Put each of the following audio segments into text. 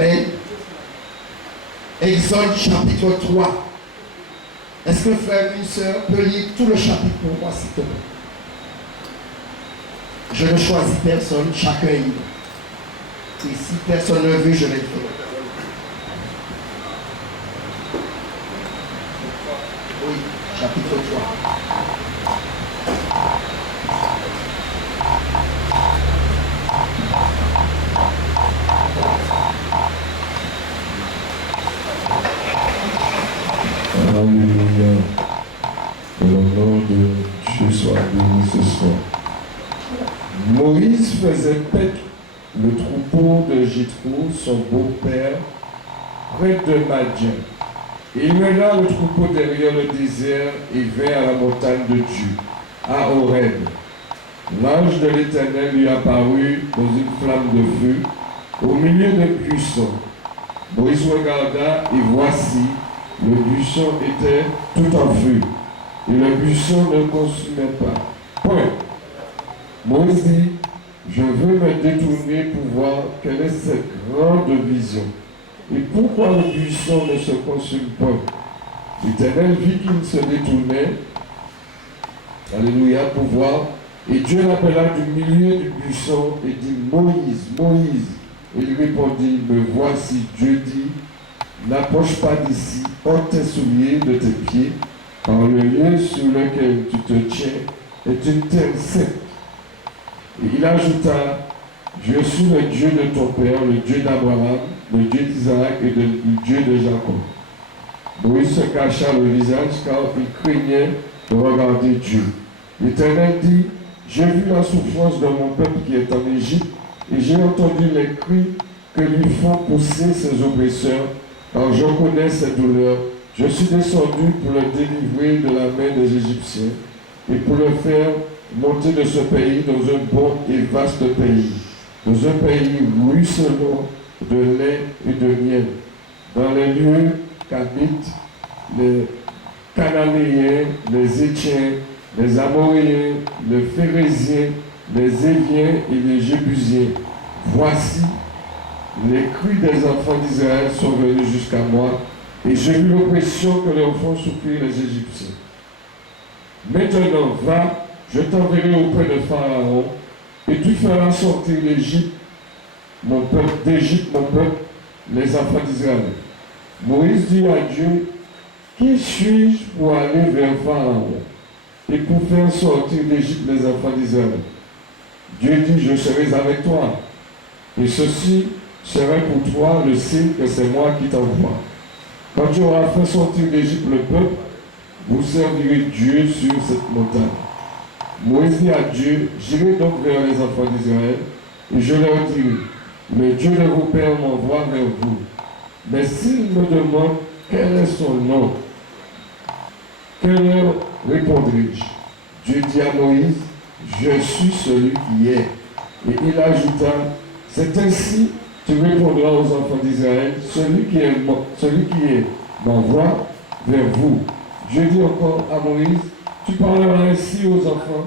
Amen. Exode chapitre 3. Est-ce que frère, une sœur peut lire tout le chapitre pour moi, s'il te plaît? Je ne choisis personne, chacun est libre. Et si personne ne veut, je vais le faire. Oui, chapitre 3. Alléluia. Que le nom de Dieu soit béni ce soir. Moïse faisait paître le troupeau de Jethro, son beau-père, près de Madian. Il mena le troupeau derrière le désert et vint à la montagne de Dieu, à Horeb. L'ange de l'Éternel lui apparut dans une flamme de feu, au milieu d'un buisson. Moïse regarda et voici, le buisson était tout en feu, et le buisson ne consumait pas. Point. Moïse dit, je veux me détourner pour voir quelle est cette grande vision. Et pourquoi le buisson ne se consume pas? L'Éternel vit qu'il se détournait, alléluia, pour voir. Et Dieu l'appela du milieu du buisson et dit, Moïse, Moïse. Il répondit, me voici. Dieu dit, n'approche pas d'ici, ôte tes souliers de tes pieds, car le lieu sur lequel tu te tiens est une terre sainte. Et il ajouta, je suis le Dieu de ton père, le Dieu d'Abraham, le Dieu d'Isaac et le Dieu de Jacob. Moïse se cacha le visage car il craignait de regarder Dieu. L'Éternel dit, j'ai vu la souffrance de mon peuple qui est en Égypte et j'ai entendu les cris que lui font pousser ses oppresseurs, car je connais ses douleurs. Je suis descendu pour le délivrer de la main des Égyptiens et pour le faire monter de ce pays dans un bon et vaste pays, dans un pays ruisselant de lait et de miel, dans les lieux qu'habitent les Cananéens, les Étiens, les Amoréens, les Phérésiens, les Éviens et les Jébusiens. Voici, les cris des enfants d'Israël sont venus jusqu'à moi, et j'ai vu l'oppression que leur font souffrir les Égyptiens. Maintenant, va, je t'enverrai auprès de Pharaon, et tu feras sortir l'Égypte, mon peuple, d'Égypte, mon peuple, les enfants d'Israël. Moïse dit à Dieu, qui suis-je pour aller vers Pharaon et pour faire sortir d'Égypte les enfants d'Israël? Dieu dit, je serai avec toi, et ceci serait pour toi le signe que c'est moi qui t'envoie. Quand tu auras fait sortir d'Égypte le peuple, vous servirez Dieu sur cette montagne. Moïse dit à Dieu, j'irai donc vers les enfants d'Israël, et je leur dirai, le Dieu de vos pères m'envoie vers vous. Mais s'ils me demandent quel est son nom, que leur répondrai-je? Dieu dit à Moïse, je suis celui qui est. Et il ajouta, c'est ainsi tu répondras aux enfants d'Israël, celui qui est m'envoie vers vous. Dieu dit encore à Moïse, tu parleras ainsi aux enfants.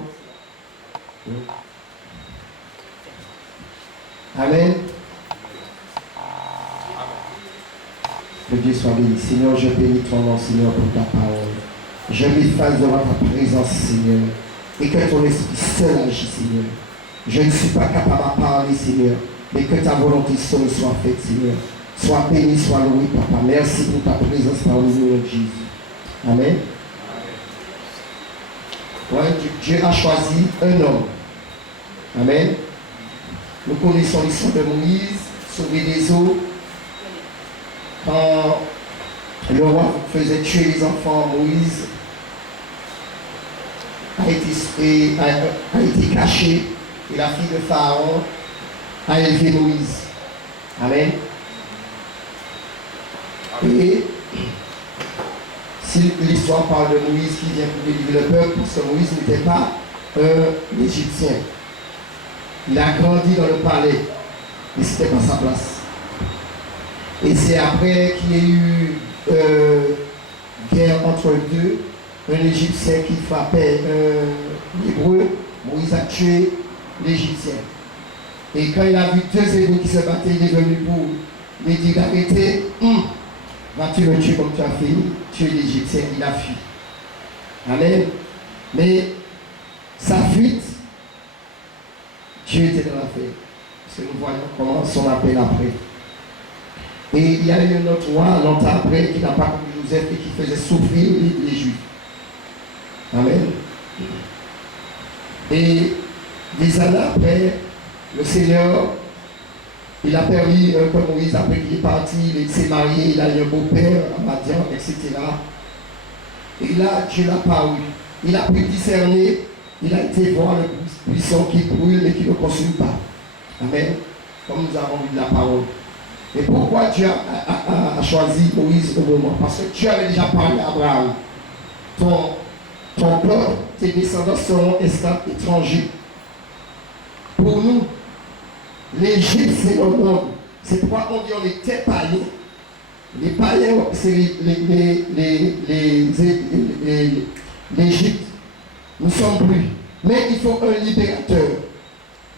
Amen. Que Dieu soit béni. Seigneur, je bénis ton nom, Seigneur, pour ta parole. Je m'efface devant ta présence, Seigneur, et que ton esprit seul agisse, Seigneur. Je ne suis pas capable de parler, Seigneur, mais que ta volonté seule soit faite, Seigneur. Sois béni, sois loué, Papa. Merci pour ta présence parmi nous, Jésus. Amen. Ouais, Dieu a choisi un homme. Amen. Nous connaissons l'histoire de Moïse, sauvé des eaux. Quand le roi faisait tuer les enfants, Moïse a été caché et la fille de Pharaon a élevé Moïse. Amen. Et si l'histoire parle de Moïse qui vient pour délivrer le peuple, parce que Moïse n'était pas un Égyptien. Il a grandi dans le palais, mais ce n'était pas sa place. Et c'est après qu'il y a eu guerre entre deux, un Égyptien qui frappait un Hébreu, Moïse a tué l'Égyptien. Et quand il a vu deux Hébreux qui se battaient, il est venu pour Il dit d'arrêter, vas-tu le tuer comme tu as fait, tuer l'Égyptien, il a fui. Amen. Mais sa fuite, Dieu était dans l'affaire. Parce que nous voyons comment son appel après. Et il y a eu un autre roi longtemps après qui n'a pas connu Joseph et qui faisait souffrir les Juifs. Amen. Et des années après, le Seigneur, il a permis que Moïse, après qu'il est parti, il s'est marié, il a eu un beau-père à Madian, etc. Et là, Dieu l'a paru. Il a pu discerner, il a été voir le buisson qui brûle mais qui ne consume pas. Amen. Comme nous avons vu la parole. Et pourquoi Dieu a choisi Moïse au moment? Parce que Dieu avait déjà parlé à Abraham. Ton peuple, tes descendants seront esclaves étrangers. Pour nous, l'Égypte, c'est le monde. C'est pourquoi on dit on était païens. Les païens, c'est l'Égypte. Nous sommes plus. Mais il faut un libérateur.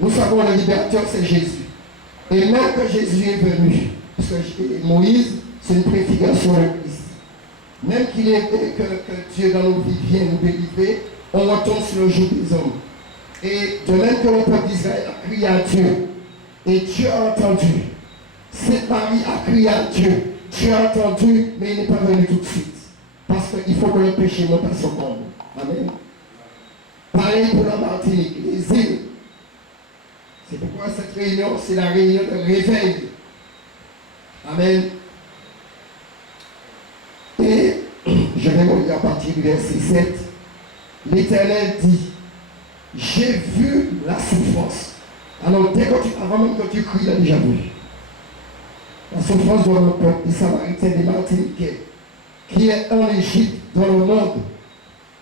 Nous savons le libérateur, c'est Jésus. Et même que Jésus est venu, parce que Moïse, c'est une préfiguration de Christ. Même que Dieu dans nos vies vient nous délivrer, on retombe sur le jour des hommes. Et de même que le peuple d'Israël a crié à Dieu, et Dieu a entendu. Sainte Marie a crié à Dieu. Dieu a entendu, mais il n'est pas venu tout de suite. Parce qu'il faut que le péché monte à son comble. Amen. Pareil pour la Martinique, les îles. C'est pourquoi cette réunion, c'est la réunion de réveil. Amen. Et je vais vous lire à partir du verset 7. L'Éternel dit, j'ai vu la souffrance. Alors, avant même que tu cries, il a déjà vu. La souffrance de notre peuple, des Samaritains, des Martiniquais, qui est en Égypte, dans le monde.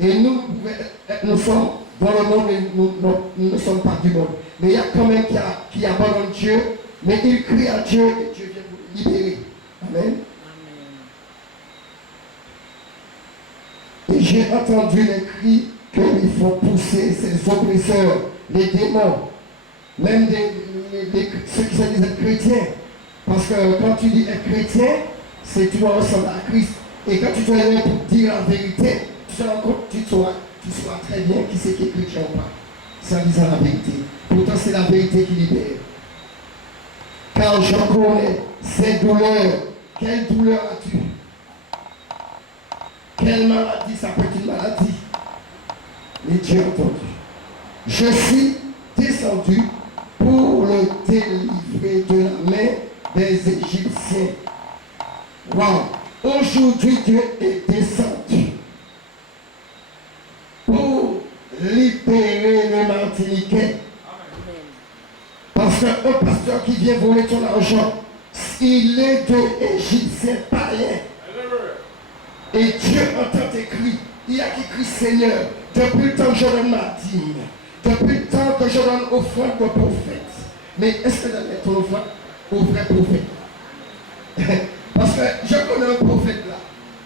Et nous sommes dans le monde, mais nous ne sommes pas du monde. Mais il y a quand même qui abandonne Dieu, mais il crie à Dieu et Dieu vient vous libérer. Amen. Et j'ai entendu les cris qu'il faut pousser ces oppresseurs, les démons, même ceux qui se disent être chrétiens. Parce que quand tu dis être chrétien, c'est tu dois ressembler à Christ. Et quand tu te lèves pour dire la vérité, tu te rends compte, tu sauras très bien qui c'est qui est chrétien ou pas. C'est en disant la vérité. Pourtant, c'est la vérité qui libère. Car je connais ces douleurs. Quelle douleur as-tu? Quelle maladie? Ça peut être une maladie. Mais Dieu a entendu. Je suis descendu pour le délivrer de la main des Égyptiens. Wow! Aujourd'hui, Dieu est descendu pour libérer les Martiniquais. Parce qu'un pasteur qui vient voler ton argent, il est de Égyptien païen. Et Dieu entend tes cris. Il y a qui crie Seigneur, depuis le temps que je donne ma dîme, depuis le temps que je donne offrande de prophète. Mais est-ce que tu donnes ton offrande au vrai prophète? Parce que je connais un prophète là,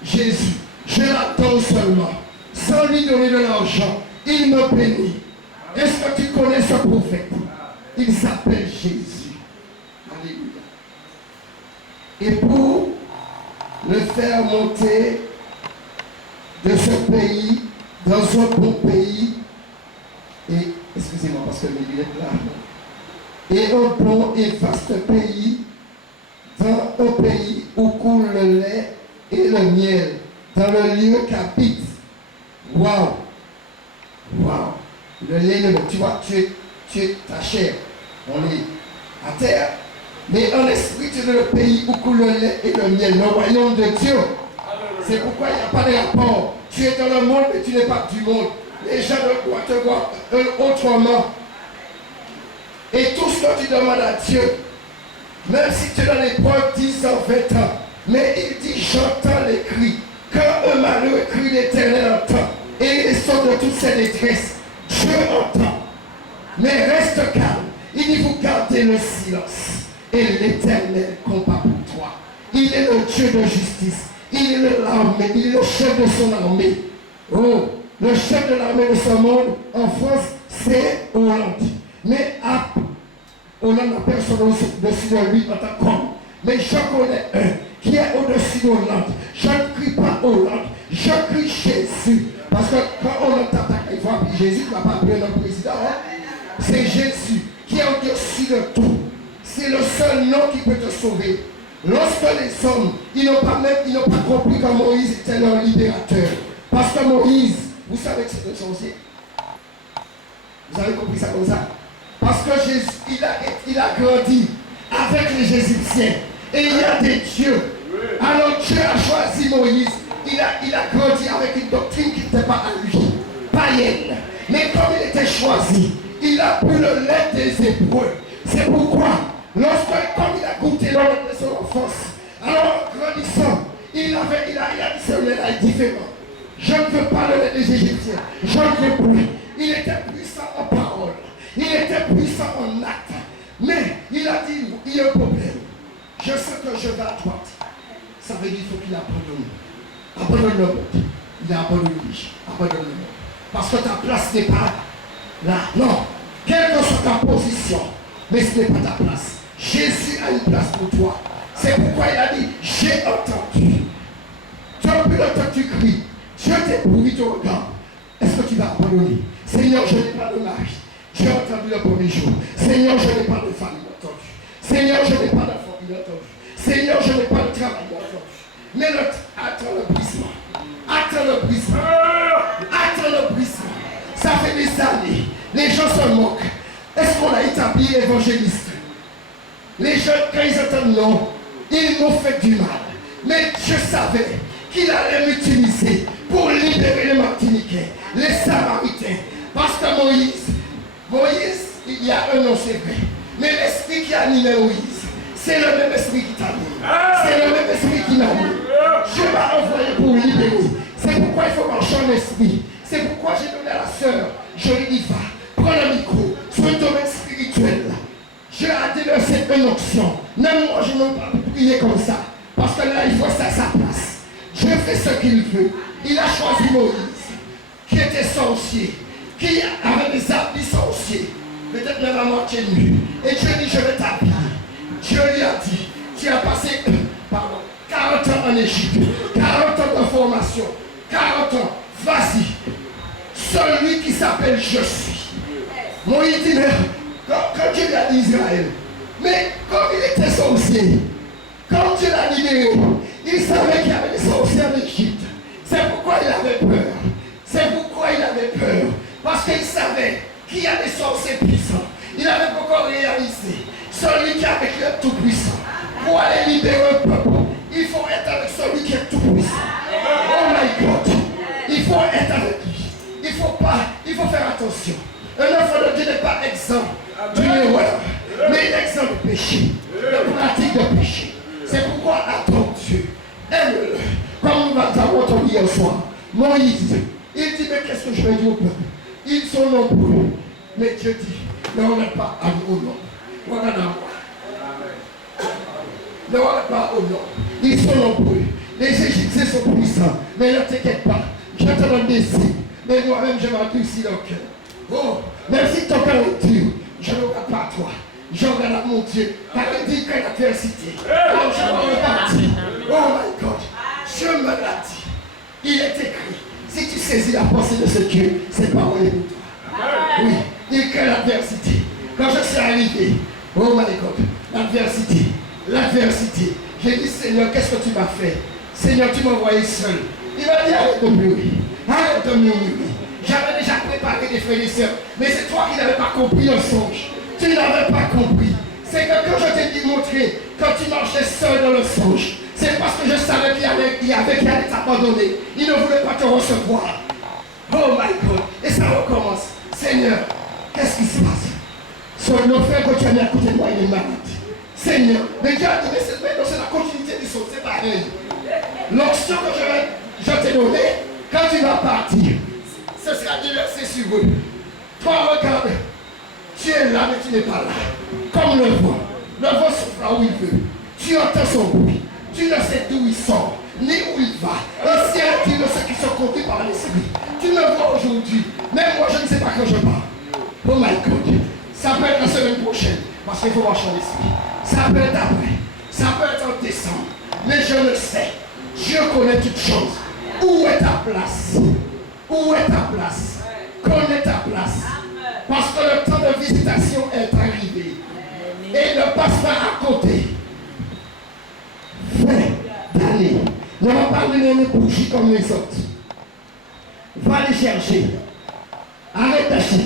Jésus. Je l'attends seulement. Sans lui donner de l'argent, il me bénit. Est-ce que tu connais ce prophète? Il s'appelle Jésus. Alléluia. Et pour le faire monter de ce pays dans un bon pays, et excusez-moi parce que mes lunettes là, et un bon et vaste pays, dans un pays où coule le lait et le miel, dans le lieu qu'habite. Waouh! Waouh! Le lait, tu vois, tu es ta chair. On est à terre, mais en esprit, tu es dans le pays où coule le lait et le miel, le royaume de Dieu. C'est pourquoi il n'y a pas de rapport. Tu es dans le monde, mais tu n'es pas du monde. Les gens doivent te voir autrement. Et tout ce que tu demandes à Dieu, même si tu es dans l'épreuve 10 ans, 20 ans, mais il dit, j'entends les cris. Quand un malheureux crie, l'Éternel entend. Et il sort de toutes ses détresses. Dieu entend. Mais reste calme. Il dit, vous gardez le silence. Et l'Éternel combat pour toi. Il est le Dieu de justice. Il est l'armée. Il est le chef de son armée. Oh, le chef de l'armée de ce monde, en France, c'est Hollande. Mais Hollande n'a personne dessus de lui en tant qu'homme. Mais je connais un qui est au-dessus d'Hollande. Je ne crie pas Hollande, je crie Jésus. Parce que quand Hollande t'attaque, il faut appeler Jésus, tu ne vas pas appeler notre président. Hein? C'est Jésus qui est au-dessus de tout. C'est le seul nom qui peut te sauver. Lorsque les hommes, ils n'ont pas compris que Moïse était leur libérateur. Parce que Moïse, vous savez que c'est un sorcier. Vous avez compris ça comme ça? Parce que Jésus, il a grandi avec les Égyptiens. Et il y a des dieux. Alors Dieu a choisi Moïse. Il a grandi avec une doctrine qui n'était pas à lui. Païenne. Mais comme il était choisi, il a bu le lait des Hébreux. C'est pourquoi, comme il a goûté le lait de son enfance, alors en grandissant, il a dit ce lait-là est différent. Je ne veux pas le lait des Égyptiens. Je ne veux plus. Il était puissant en parole. Il était puissant en acte. Mais il a dit, il y a un problème. Je sais que je vais à droite. Ça veut dire qu'il faut qu'il abandonne. Abandonne le monde. Il a abandonné. Abandonne le monde. Parce que ta place n'est pas là. Non. Quelle que soit ta position, mais ce n'est pas ta place. Jésus a une place pour toi. C'est pourquoi il a dit, j'ai entendu. Depuis le temps que tu cries, Dieu t'éprouve, ton regard. Est-ce que tu vas abandonner? Seigneur, je n'ai pas de mari. J'ai entendu le premier jour. Seigneur, je n'ai pas de femme, il a entendu. Seigneur, je n'ai pas d'enfant, il a entendu. Seigneur, je n'ai pas de travail, il a entendu. Mais attends le brisement. Attends le brisement. Attends le brisement. Ça fait des années. Les gens se moquent. Est-ce qu'on a établi l'évangéliste? Les jeunes, quand ils entendent non, ils m'ont fait du mal. Mais je savais qu'il allait m'utiliser pour libérer les Martiniquais, les Samaritains. Parce que Moïse, il y a un nom, c'est vrai. Mais l'esprit qui animait Moïse, c'est le même esprit qui t'anime. C'est le même esprit qui m'anime. Je m'ai envoyé pour libérer. C'est pourquoi il faut marcher en esprit. C'est pourquoi j'ai donné à la sœur, je lui dis, va, prends le micro, sur le domaine spirituel. Je ai déversé une onction. Même moi, je ne peux pas prier comme ça. Parce que là, il faut ça à sa place. Dieu fait ce qu'il veut. Il a choisi Moïse, qui était sorcier, qui avait des habits sorciers, peut-être même à moitié nu. Et Dieu dit, je vais t'habiller. Dieu lui a dit, tu as passé 40 ans en Égypte, 40 ans de formation, 40 ans, vas-y. Celui qui s'appelle Je suis. Moïse dit, mais quand Dieu lui a dit Israël, mais comme il était sorcier, quand Dieu l'a libéré, il savait qu'il y avait des sorciers en Égypte. C'est pourquoi il avait peur. C'est pourquoi il avait peur. Parce qu'il savait qu'il y a des sorciers puissants. Il avait encore réalisé. Celui qui est avec le Tout-Puissant. Pour aller libérer un peuple, il faut être avec celui qui est Tout-Puissant. Oh my God. Il faut être avec lui. Il faut faire attention. Un enfant de Dieu n'est pas exempt d'une erreur, mais il est exempt de péché, de pratique de péché. C'est pourquoi attends Dieu. Aime-le. Comme nous l'avons entendu hier soir. Moïse, il dit, mais qu'est-ce que je vais dire au peuple? Ils sont nombreux. Mais Dieu dit, ne regarde pas à nous au nom. Regarde à moi. Ne regarde pas au nom. Ils sont nombreux. Les Égyptiens sont puissants. Mais ne t'inquiète pas. Je te donne des signes. Mais moi-même, je m'endurcis leur cœur. Oh, même si ton cœur est dur, je ne regarde pas à toi. Je regarde à mon Dieu. Car il dit que l'adversité. Alors je vais repartir. Oh my God. Dieu me l'a dit. Il est écrit. Si tu saisis la pensée de ce Dieu, cette parole est pour toi. Oui, il crée l'adversité. Quand je suis arrivé, oh my God, l'adversité. J'ai dit, Seigneur, qu'est-ce que tu m'as fait? Seigneur, tu m'as envoyé seul. Il m'a dit, arrête de murmurer. Arrête de murmurer. J'avais déjà préparé des frères et sœurs, mais c'est toi qui n'avais pas compris le songe. Tu n'avais pas compris. C'est que quand je t'ai montré, quand tu marchais seul dans le songe, c'est parce que je savais qu'il y avait qui allait t'abandonner. Il ne voulait pas te recevoir. Oh my God. Et ça recommence. Seigneur, qu'est-ce qui se passe? Nos frères que tu as mis à côté de moi, il est malade. Seigneur, mais Dieu a dit, mais c'est la continuité du son, c'est pareil. L'onction que je t'ai donnée, quand tu vas partir, ce sera déversé sur eux. Toi, regarde, tu es là, mais tu n'es pas là. Comme le vent. Le vent souffle là où il veut. Tu entends son bruit. Tu ne sais d'où il sort, ni où il va. Et si un de ceux qui sont conduits par l'esprit. Tu me vois aujourd'hui. Même moi, je ne sais pas quand je pars. Oh my God. Ça peut être la semaine prochaine. Parce qu'il faut marcher en esprit. Ça peut être après. Ça peut être descendre. Mais je le sais. Dieu connaît toutes choses. Où est ta place? Où est ta place? Connais ta place. Parce que le temps de visitation est arrivé. Et ne passe pas à côté. Fais d'aller. Ne va pas donner une bougie comme les autres. Va les chercher. Arrête d'acheter.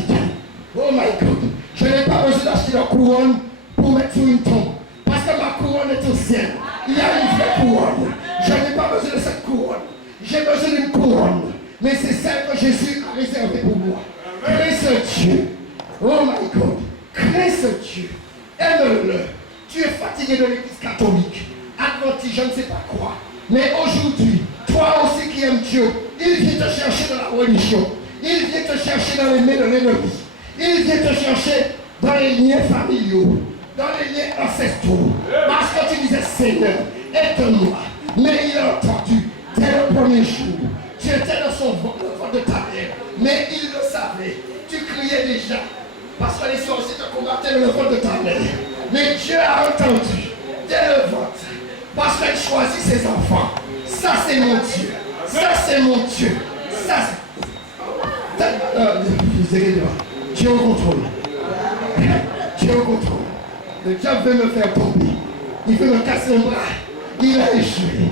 Oh my God. Je n'ai pas besoin d'acheter la couronne pour mettre sur une tombe. Parce que ma couronne est au ciel. Il y a une vraie couronne. Je n'ai pas besoin de cette couronne. J'ai besoin d'une couronne. Mais c'est celle que Jésus a réservée pour moi. Crée ce Dieu. Oh my God. Crée ce Dieu. Aime-le. Tu es fatigué de l'église catholique. Adventiste, je ne sais pas quoi. Mais aujourd'hui, toi aussi qui aimes Dieu, il vient te chercher dans la religion. Il vient te chercher dans les mains de l'ennemi. Il vient te chercher dans les liens familiaux, dans les liens ancestraux. Parce que tu disais, Seigneur, aide-moi. Mais il a entendu, dès le premier jour, tu étais dans son ventre de ta mère. Mais il le savait. Tu criais déjà. Parce que les sorciers te combattaient dans le ventre de ta mère. Mais Dieu a entendu, dès le ventre. Parce qu'elle choisit ses enfants. Ça, c'est mon Dieu. Ça, c'est mon Dieu. Ça, c'est... Dieu au contrôle. Dieu au contrôle. Le diable veut me faire tomber. Il veut me casser le bras. Il a échoué.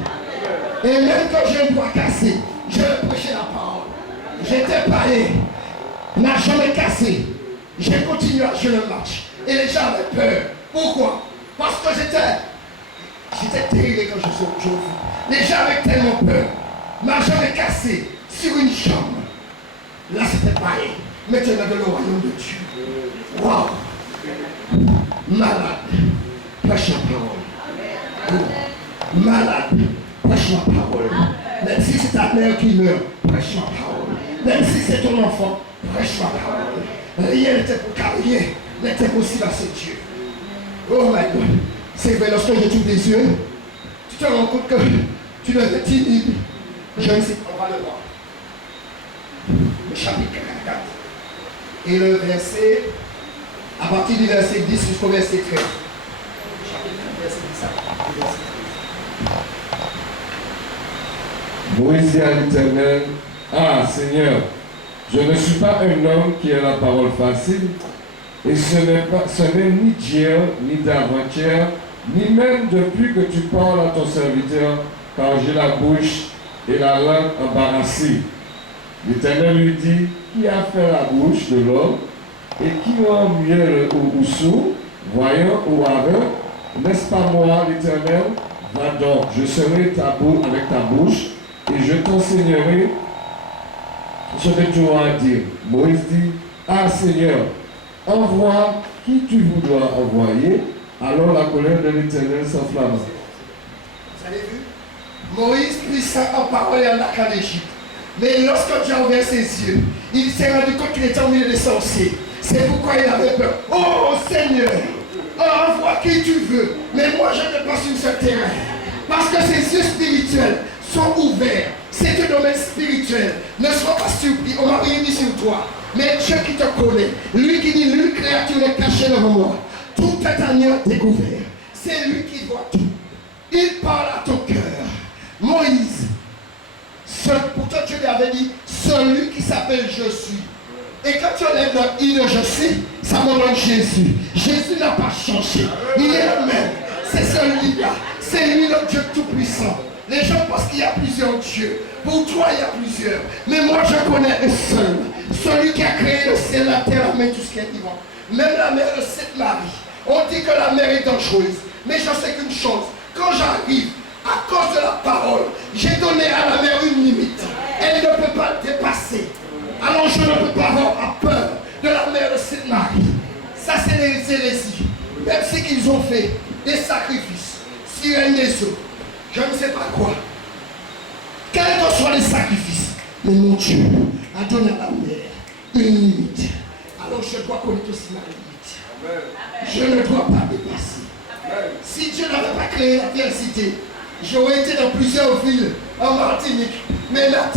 Et même quand j'ai un bras cassé, je vais prêcher la parole. J'étais païen. N'a jamais cassé. J'ai continué à jouer le match. Et les gens avaient peur. Pourquoi? Parce que j'étais terrible quand je suis au jour. Les gens avaient tellement peur. M'a jamais cassé sur une chambre. Là, c'était pareil. Maintenant, dans le royaume de Dieu. Waouh! Malade, prêche la parole. Malade, prêche la parole. Même si c'est ta mère qui meurt, prêche la parole. Même si c'est ton enfant, prêche la parole. Rien n'était possible à ce Dieu. Oh my God. C'est vrai, lorsque je t'ouvre les yeux, tu te rends compte que tu devais timide. Je ne sais pas, on va le voir. Le chapitre 44. Et le verset, à partir du verset 10 jusqu'au verset 13. Chapitre 4, verset 10 à verset 13. Moïse dit à l'Éternel, ah Seigneur, je ne suis pas un homme qui a la parole facile, et ce n'est ni d'hier, ni d'avant-hier, ni même depuis que tu parles à ton serviteur, car j'ai la bouche et la langue embarrassée. L'Éternel lui dit, qui a fait la bouche de l'homme, et qui rend mieux ou sourd, voyant ou aveugle, n'est-ce pas moi, l'Éternel? Va donc, je serai avec ta bouche, et je t'enseignerai ce que tu auras à dire. Moïse dit, ah Seigneur, envoie qui tu voudras envoyer. Alors la colère de l'Éternel s'enflamme. Vous avez vu? Moïse puissant en parole et en acte d'Égypte. Mais lorsque Dieu a ouvert ses yeux, il s'est rendu compte qu'il était au milieu des sorciers. C'est pourquoi il avait peur. Oh Seigneur, envoie qui tu veux. Mais moi je ne passe sur ce terrain. Parce que ses yeux spirituels sont ouverts. C'est un domaine spirituel. Ne sois pas surpris. On m'a rien dit sur toi. Mais Dieu qui te connaît, lui qui dit, nulle créature n'est cachée devant moi. Tout est à découvert. C'est lui qui voit tout. Il parle à ton cœur. Moïse, pourtant Dieu lui avait dit, celui qui s'appelle Je suis. Et quand tu enlèves le I de Je suis, ça me donne Jésus. Jésus n'a pas changé. Il est le même. C'est celui-là. C'est lui le Dieu tout-puissant. Les gens pensent qu'il y a plusieurs dieux. Pour toi, il y a plusieurs. Mais moi, je connais un seul. Celui qui a créé le ciel, la terre, la mer, tout ce qui est vivant. Même la mer de Sainte-Marie. On dit que la mer est dangereuse. Mais je sais qu'une chose. Quand j'arrive, à cause de la parole, j'ai donné à la mer une limite. Elle ne peut pas dépasser. Alors je ne peux pas avoir peur de la mer de Sainte-Marie. Ça, c'est les hérésies. Même si qu'ils ont fait des sacrifices, sirène des eaux, je ne sais pas quoi. Quels que soient les sacrifices, mais mon Dieu a donné à la mer une limite. Alors je dois connaître aussi ma limite. Je ne dois pas dépasser. Si Dieu n'avait pas créé la diversité, j'aurais été dans plusieurs villes en Martinique. Mais là,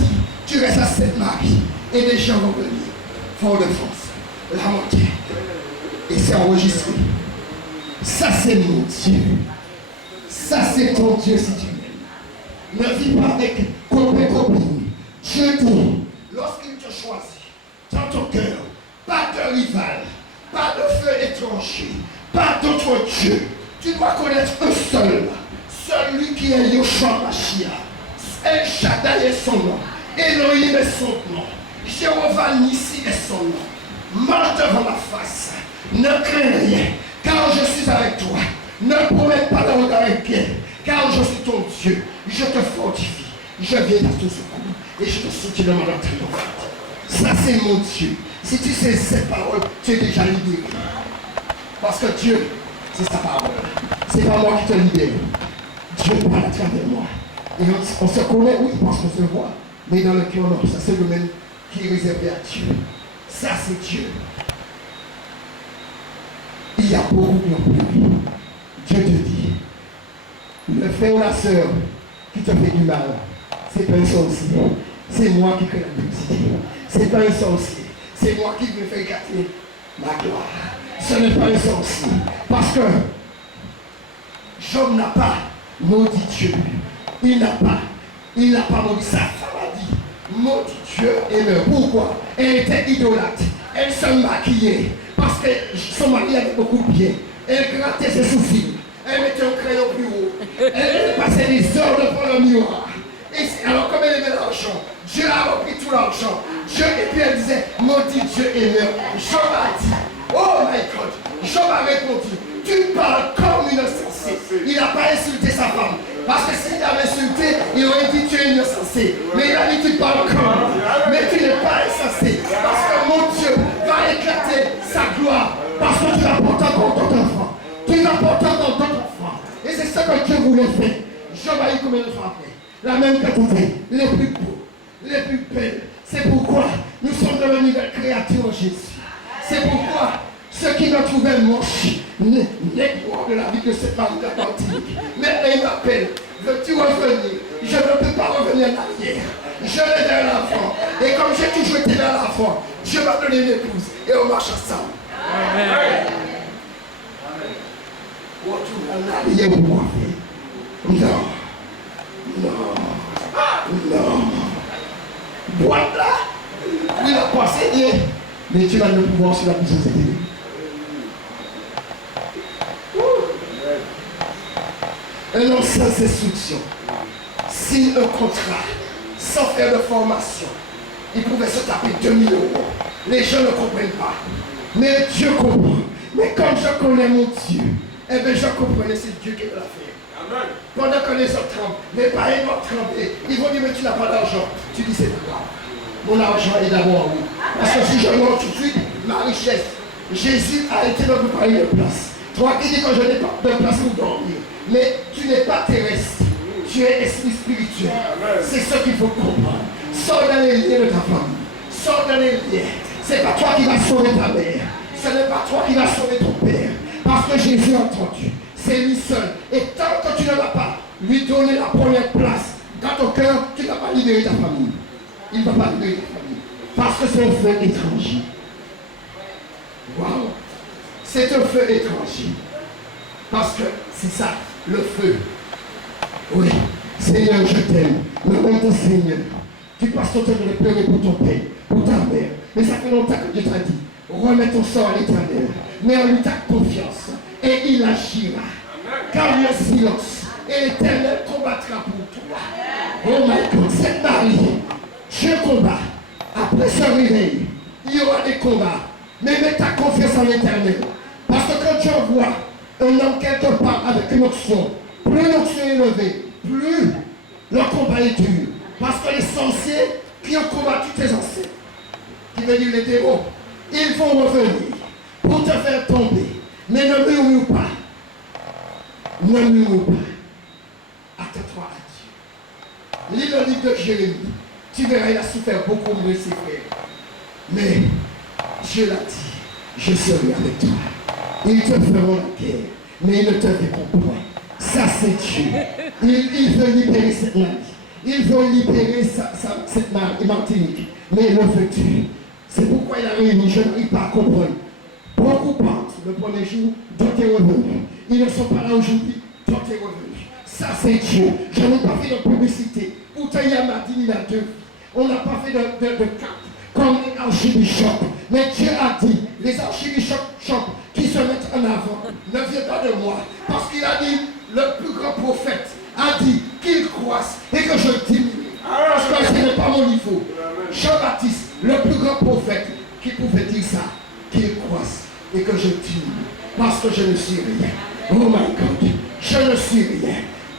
tu restes à Sainte-Marie. Et des gens vont venir. Fort-de-France, la montée. Et c'est enregistré. Ça, c'est mon Dieu. Ça, c'est ton Dieu si tu l'aimes. Ne vis pas avec copine. Dieu dit, lorsqu'il te choisit, dans ton cœur, pas de rival, pas de feu étranger, pas d'autre Dieu. Tu dois connaître un seul, celui qui est Yoshua Mashiach. El Shaddai est son nom, Elohim est son nom, Jéhovah Nissi est son nom. Marche devant ma face, ne crains rien, car je suis avec toi. Ne promets pas de regard inquiet, car je suis ton Dieu. Je te fortifie, je viens à ton secours et je te soutiens dans mon triomphante. Ça, c'est mon Dieu. Si tu sais cette parole, tu es déjà libéré. Parce que Dieu, c'est sa parole. C'est pas moi qui te libère. Dieu parle à travers moi. Et on se connaît, oui, parce qu'on se voit. Mais dans le cœur, non. Ça, c'est le même qui est réservé à Dieu. Ça, c'est Dieu. Il y a beaucoup de plus. Dieu te dit, le frère ou la sœur qui te fait du mal, c'est pas un sorcier. C'est moi qui crée la musique. C'est pas un sorcier. C'est moi qui me fais éclater ma gloire. Ce n'est pas un sorcier. Parce que Job n'a pas maudit Dieu. Il n'a pas maudit sa femme a dit. Maudit Dieu et meurt. Pourquoi? Elle était idolâtre. Elle se maquillait. Parce que son mari avait beaucoup de biens. Elle grattait ses sourcils. Elle mettait un crayon plus haut. Elle passait des heures devant le miroir. Et alors comme elle aimait l'argent, Dieu a repris tout l'argent. Et puis elle disait, maudit Dieu et meurt. Job a dit, oh my God. Job a répondu, tu parles comme une insensée. Il n'a pas insulté sa femme. Parce que s'il avait insulté, il aurait dit tu es une insensée. Mais il a dit tu parles comme. Mais tu n'es pas insensé. Parce que mon Dieu va éclater sa gloire. Parce que tu vas porter encore ton enfant. Tu vas porter encore ton enfant. Et c'est ce que Dieu voulait faire. Job a eu combien de fois après? La même quantité, les plus beaux, les plus belles. C'est pourquoi nous sommes dans une nouvelle créature en Jésus. C'est pourquoi ceux qui nous trouvaient moches, négro de la vie de cette femme d'Atlantique, maintenant ils m'appellent, veux-tu revenir? Je ne peux pas revenir en arrière. Je vais vers l'avant. Et comme j'ai toujours été vers l'avant, Dieu m'a donné une épouse et on marche ensemble. Amen. Retourne en arrière pour moi. Non. Boîte là, il n'a pas saigné, mais tu as le pouvoir sur la puissance de Dieu. Un homme sans instruction, signe un contrat, sans faire de formation, il pouvait se taper 2000 €. Les gens ne comprennent pas, mais Dieu comprend. Mais comme je connais mon Dieu, eh bien je comprenais, c'est Dieu qui l'a fait. Pendant que les autres tremblent, les païens vont trembler. Ils vont dire, mais tu n'as pas d'argent. Tu dis, c'est pas grave. Mon argent est d'abord en haut. Parce que si je monte tout de suite, ma richesse, Jésus a été dans le pays de place. Toi qui dis que je n'ai pas de place pour dormir. Mais tu n'es pas terrestre. Tu es esprit spirituel. C'est ce qu'il faut comprendre. Sors dans les liens de ta famille. Sors dans les liens. C'est pas toi qui vas sauver ta mère. Ce n'est pas toi qui vas sauver ton père. Parce que Jésus a entendu. C'est lui seul. Et tant que tu ne vas pas lui donner la première place dans ton cœur, tu ne vas pas libérer ta famille. Il ne va pas libérer ta famille. Parce que c'est un feu étranger. Waouh! C'est un feu étranger. Parce que c'est ça, le feu. Oui. Seigneur, je t'aime. Le nom de Seigneur. Tu passes ton temps de pleurer pour ton père, pour ta mère. Mais ça fait longtemps que Dieu t'a dit. Remets ton sort à l'Éternel. Mets en lui ta confiance. Et il agira. Car il y a silence. Et l'Éternel combattra pour toi. Oh my God, cette Marie, Dieu combat. Après ce réveil, il y aura des combats. Mais mets ta confiance en l'Éternel. Parce que quand tu envoies un homme quelque part avec une option, plus l'option est élevée, plus le combat est dur. Parce que les sorciers qui ont combattu tes ancêtres, qui veut dire les démons, ils vont revenir pour te faire tomber. Mais ne murmure pas. Ne murmure pas. Attends-toi à Dieu. Lis le livre de Jérémie. Tu verras, il a souffert beaucoup mieux ses frères. Mais Dieu l'a dit, je serai avec toi. Ils te feront la guerre, mais ils ne te verront point. Ça, c'est Dieu. Il veut libérer cette Marie. Il veut libérer cette Martinique. Mais le veut Dieu. C'est pourquoi il a réuni, je n'arrive pas à comprendre. Beaucoup partent le premier jour, d'autres est revenu. Ils ne sont pas là aujourd'hui, d'autres est revenu. Ça, c'est Dieu. Je n'ai pas fait de publicité. Pourtant, il y a Martin, il a 2 vies. On n'a pas fait de carte comme les archibishops. Mais Dieu a dit, les archibishops qui se mettent en avant, ne viennent pas de moi. Parce qu'il a dit, le plus grand prophète a dit qu'il croisse et que je diminue. Parce que ce n'est pas mon niveau. Jean-Baptiste, le plus grand prophète qui pouvait dire ça, qu'il croisse et que je diminue. Parce que je ne suis rien. Oh my God, je ne suis rien.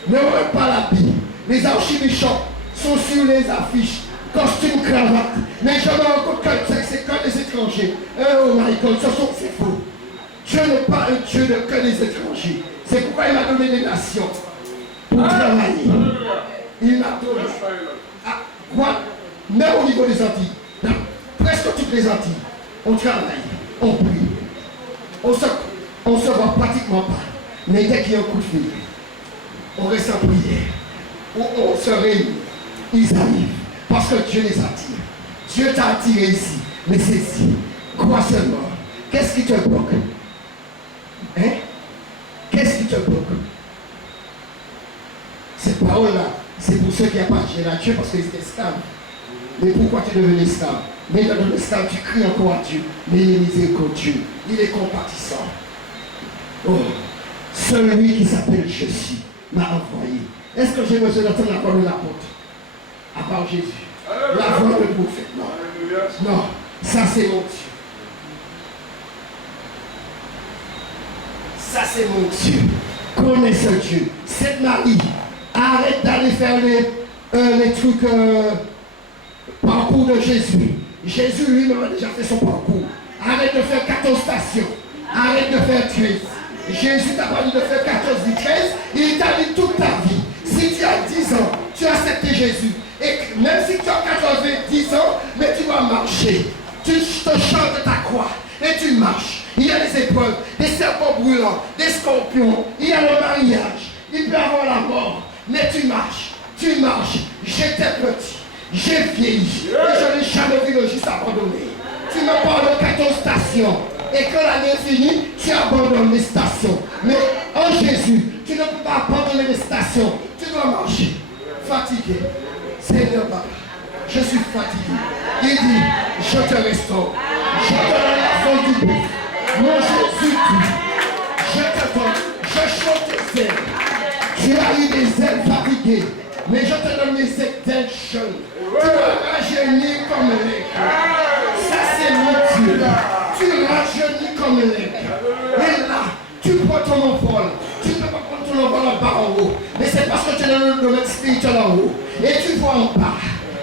Ne regarde pas la Bible. Les archibishops sont sur les affiches, costume, cravate. Mais je me rends compte que c'est que des étrangers. Oh my God, c'est faux. Dieu n'est pas un Dieu de que des étrangers. C'est pourquoi il m'a donné des nations pour travailler. Il m'a donné. Quoi? Même au niveau des Antilles, dans presque toutes les Antilles, on travaille, on prie. On se voit pratiquement pas. Mais dès qu'il y a un coup de fil, on reste en prière. On se réunit. Ils arrivent. Parce que Dieu les attire. Dieu t'a attiré ici. Mais c'est ici. Crois seulement. Qu'est-ce qui te bloque? Hein? Qu'est-ce qui te bloque? Cette parole-là, c'est pour ceux qui appartiennent à Dieu parce qu'ils étaient esclaves. Mais pourquoi tu es devenu esclave? Mais dans l'esclave, tu cries encore à Dieu. Mais il est miséricordieux. Il est compatissant. Oh, celui qui s'appelle Jésus m'a envoyé. Est-ce que j'ai besoin d'entendre la parole de l'apôtre? À part Jésus. La voix de prophète. Non. Non. Ça c'est mon Dieu. Ça c'est mon Dieu. Connais ce Dieu. Cette Marie, arrête d'aller faire les trucs parcours de Jésus. Jésus lui-même a déjà fait son parcours. Arrête de faire 14 stations. Arrête de faire 13. Jésus t'a pas dit de faire 14 ou 13. Il t'a dit toute ta vie. Si tu as 10 ans, tu as accepté Jésus. Et même si tu as 90 ans, mais tu vas marcher. Tu te chantes de ta croix. Et tu marches. Il y a des épreuves, des serpents brûlants, des scorpions. Il y a le mariage. Il peut y avoir la mort. Mais tu marches. Tu marches. J'étais petit. J'ai vieilli. Et je n'ai jamais vu le juste abandonné. Tu me parles de 14 stations. Et quand l'année est finie, tu abandonnes les stations. Mais en Jésus, tu ne peux pas abandonner les stations. Tu dois marcher. Fatigué. Seigneur, je suis fatigué. Il dit, je te restaure. Je te donne la force du bœuf. Mon Jésus dit, je te donne. Je chante tes ailes. Tu as eu des ailes fatiguées. Mais je te donne les ailes jeunes. Tu vas rajeunir comme l'aigle. Ça c'est mon Dieu. Tu rajeunis comme l'aigle. Et là, tu prends ton envol. Tu ne peux pas prendre ton envol en bas en haut. Mais c'est parce que tu es dans le domaine spirituel en haut. Et tu vois en bas.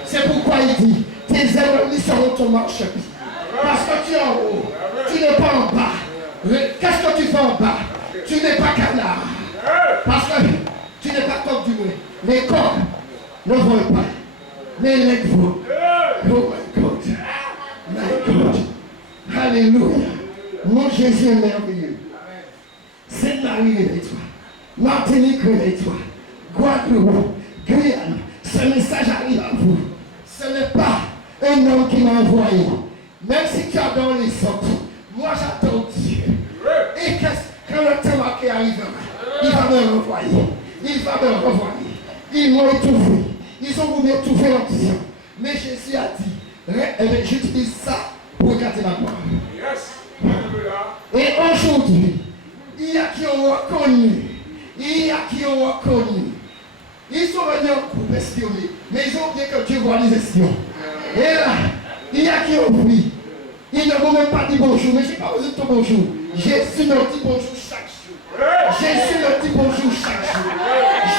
C'est pourquoi il dit, tes ennemis seront ton marchepied. Parce que tu es en haut. Tu n'es pas en bas. Qu'est-ce que tu fais en bas? Tu n'es pas canard. Parce que tu n'es pas coq du moins. Les coqs ne volent pas. Les legs volent. Oh my God. My God. Alléluia. Mon Jésus est merveilleux. Sainte-Marie, réveille-toi. Martinique, réveille-toi. Guadeloupe, Guyane, ce message arrive à vous. Ce n'est pas un homme qui m'a envoyé. Même si tu adores les autres, moi j'adore Dieu. Et quand le temps arrivera, il va me renvoyer. Il va me renvoyer. Ils m'ont étouffé. Ils ont voulu étouffer en disant. Mais Jésus a dit, j'utilise ça pour garder la gloire. Et aujourd'hui, il y a qui ont reconnu. Il y a qui ont reconnu. Ils sont venus en groupe espionner. Mais ils ont oublié que Dieu voit les espions. Et là, il y a qui ont pris. Ils ne vont même pas dire bonjour. Mais je n'ai pas besoin de ton bonjour. Jésus me dit bonjour chaque jour. Jésus me dit bonjour chaque jour.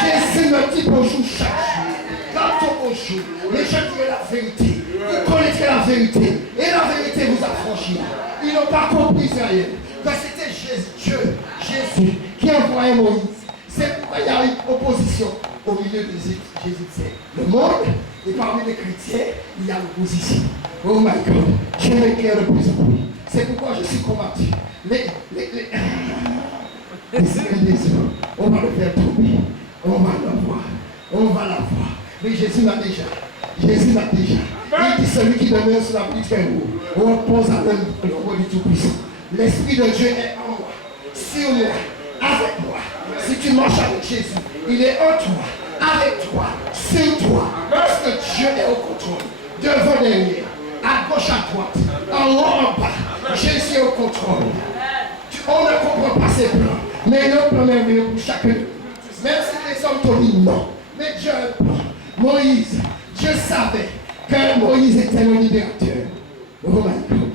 Jésus me dit bonjour chaque jour. Dans ton bonjour, mais je dirai la vérité. Vous connaîtrez la vérité. Et la vérité vous affranchira. Ils n'ont pas compris Israël. Que c'était Jésus qui envoyait Moïse. C'est pourquoi il y a une opposition au milieu des Égyptiens. Le monde, et parmi les chrétiens, il y a l'opposition. Oh my God, je m'éclaire de plus en plus. C'est pourquoi je suis combattu. Les on va le faire tomber. On va le voir. On va la voir. Mais Jésus l'a déjà. Jésus l'a déjà. Il dit celui qui demeure sur la pluie très haut. On pose à l'homme du Tout-Puissant. L'Esprit de Dieu est en moi, sur moi, avec moi. Si tu marches avec Jésus, Il est en toi, avec toi, sur toi. Parce que Dieu est au contrôle. Devant, derrière, à gauche, à droite, en haut, en bas. Jésus est au contrôle. On ne comprend pas ses plans, mais il a un plan merveilleux pour chacun de nous. Même si les hommes t'ont dit non, mais Dieu a un plan. Moïse, Dieu savait que Moïse était le libérateur. Oh my God.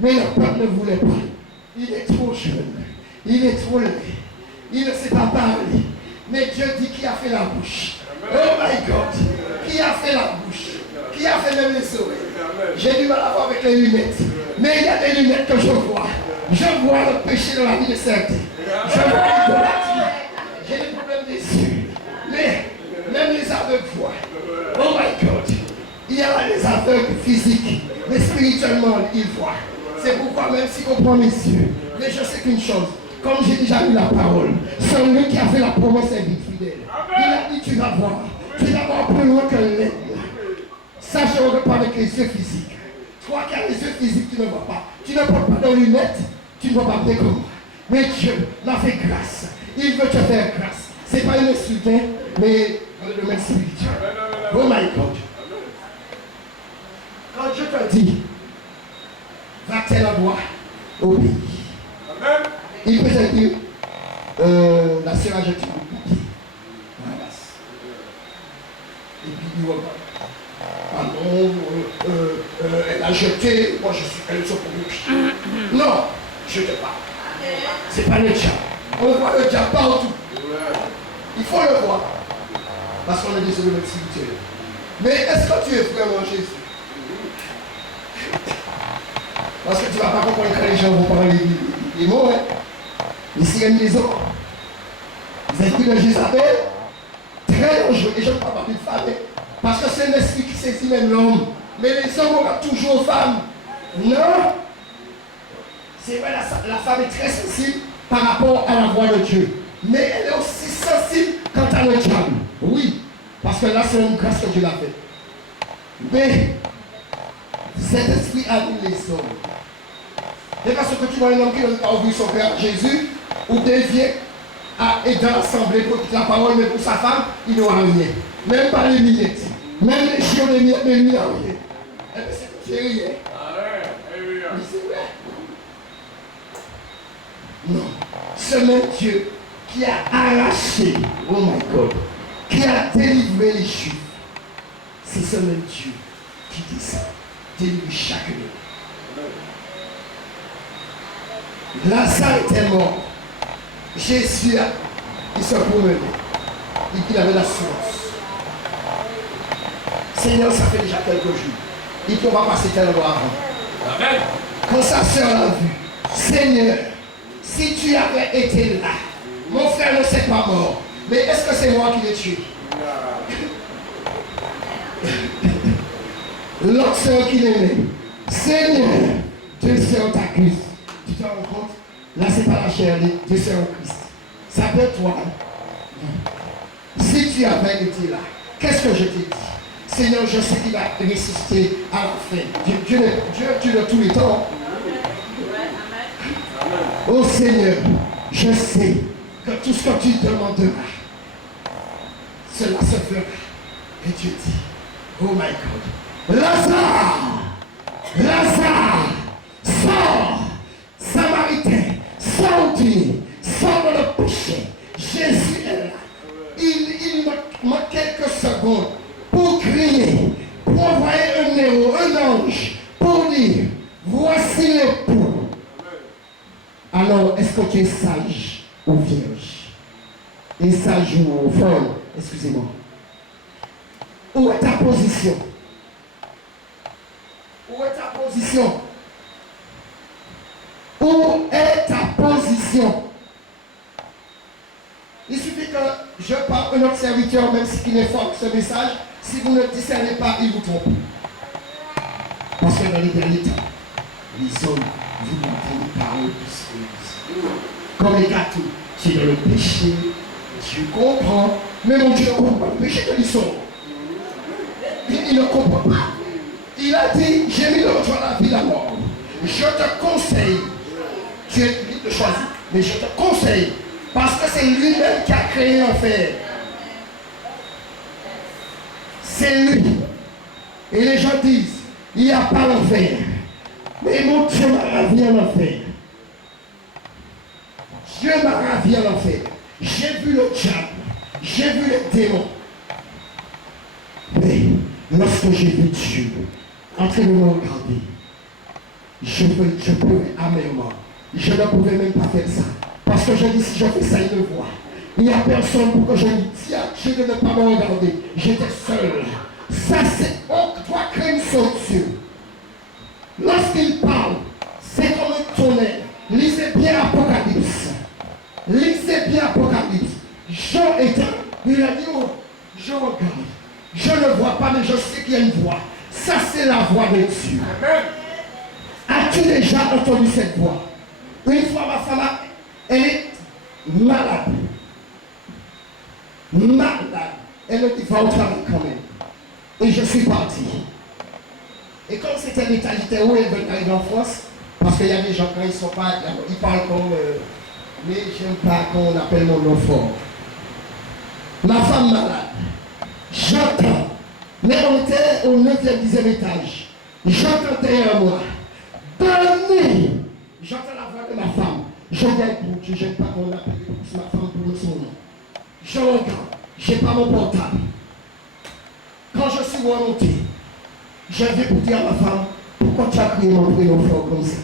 Mais le peuple ne voulait pas. Il est trop jeune, il est trop laid, il ne sait pas parler. Mais Dieu dit qui a fait la bouche. Oh my God, qui a fait la bouche, qui a fait même les oreilles. J'ai du mal à voir avec les lunettes, mais il y a des lunettes que je vois. Je vois le péché dans la vie de certains. Je vois l'idolâtrie. J'ai des problèmes des yeux. Mais même les aveugles voient. Oh my God. Il y a les aveugles physiques, mais spirituellement, ils voient. C'est pourquoi même si on prend mes yeux, mais je sais qu'une chose, comme j'ai déjà lu la parole, celui qui a fait la promesse est fidèle. Il a dit tu vas voir plus loin que l'aigle. Ça, je ne regarde pas avec les yeux physiques. Toi qui as les yeux physiques, tu ne vois pas. Tu ne portes pas de lunettes, tu ne vois pas bien comme moi. Mais Dieu m'a fait grâce. Il veut te faire grâce. Ce n'est pas une insulte, mais dans le domaine spirituel. Oh my God. Quand Dieu te dit, va tel endroit, au pays. Il peut te dire, la sœur a jeté le pied. Et puis il va. Ah non, elle a jeté, moi je suis elle sur pour le pied. Non, je ne pas. C'est pas le diable. On voit le diable partout. Il faut le voir. Parce qu'on est des éléments spirituels. Mais est-ce que tu es vraiment Jésus? Parce que tu ne vas pas comprendre quand les gens vont parler les mots. Hein? Les sirènes des eaux. Les esprits de Jézabel, très dangereux. Et je ne parle pas de femmes. Parce que c'est un esprit qui saisit même l'homme. Mais les hommes auront toujours femmes. Non. C'est vrai, la femme est très sensible par rapport à la voix de Dieu. Mais elle est aussi sensible quant à le diable. Oui. Parce que là, c'est une grâce que Dieu l'a fait. Mais cet esprit anime les hommes. Et parce que tu vois un homme qui n'a pas ouvert son cœur à Jésus, ou dévié à être dans l'assemblée pour écouter la parole, mais pour sa femme, il n'aura rien. Même pas les miettes. Même les chiens des miettes, mais lui n'a rien. Eh bien, c'est rien. Mais c'est vrai. Non. Ce même Dieu qui a arraché, oh my God, qui a délivré les Juifs, c'est ce même Dieu qui dit ça. Délivre chaque jour. Lazare était mort. Jésus, il se promenait. Il avait l'assurance. Seigneur, ça fait déjà quelques jours. Il ne peut pas passer tellement avant. Amen. Quand sa soeur l'a vu, Seigneur, si tu avais été là, mon frère ne s'est pas mort. Mais est-ce que c'est moi qui l'ai tué? L'autre soeur qui l'aimait. Seigneur, Dieu sait en ta Christ. Tu te rends compte? Là, c'est pas la chair, Dieu sait en Christ. Ça peut être toi. Si tu avais été là, qu'est-ce que je t'ai dit? Seigneur, je sais qu'il va ressusciter à la fin. Dieu de tous les temps. Oh Seigneur, je sais que tout ce que tu demanderas, cela se fera. Et Dieu dit, oh my God, Lazare, Lazare, sors, Samaritain, sortez, sors de le péché. Jésus est là. Il manque quelques secondes pour crier, pour envoyer un héros, un ange, pour dire, voici l'époux. Alors, est-ce que tu es sage ou vierge? Et sage ou folle, excusez-moi. Où est ta position? Où est ta position? Où est ta position? Il suffit que je parle à notre serviteur, même s'il est fort ce message, si vous ne discernez pas, il vous trompe. Parce que dans les derniers temps, les hommes vous montrent les paroles plus comme les gâteaux, c'est dans le péché. Dieu comprend, mais mon Dieu ne comprend pas le péché de l'histoire. Il ne comprend pas. Il a dit, j'ai mis l'autre à la vie la mort. Je te conseille, tu es libre de choisir, mais je te conseille, parce que c'est lui-même qui a créé l'enfer. c'est lui. Et les gens disent, il n'y a pas l'enfer. Mais mon Dieu m'a ravi en enfer. Dieu m'a ravi en enfer. J'ai vu le diable. J'ai vu les démons. Mais lorsque j'ai vu Dieu en train de me regarder, je pleurais amèrement. Je ne pouvais même pas faire ça. Parce que je dis, si je fais ça, il me voit. Il n'y a personne pour que je dise, tiens, Dieu de ne pas me regarder. J'étais seul. Ça, c'est, on doit craindre son Dieu. Lorsqu'il parle, c'est comme un tonnerre. Lisez bien Apocalypse. Lisez bien Apocalypse. Jean était, il a dit, oh, je regarde. Je ne vois pas, mais je sais qu'il y a une voix. Ça, c'est la voix de Dieu. Amen. As-tu déjà entendu cette voix? Une fois, ma femme, elle est malade. Malade. Elle me dit, va au travail quand même. Et je suis parti. Et comme c'était l'État, j'étais où elle veut arriver en France? Parce qu'il y a des gens, quand ils sont pas, ils parlent comme... mais j'aime pas qu'on appelle mon nom fort. Ma femme malade. J'entends. Mais on était au 9e, 10e étage. J'entends derrière moi. Donnez. J'entends la voix de ma femme. Je n'aime je n'aime pas qu'on appelle ma femme pour son nom. Je regarde. Je n'ai pas mon portable. Quand je suis remonté, je vais pour dire à ma femme, pourquoi tu as crié mon prénom fort comme ça?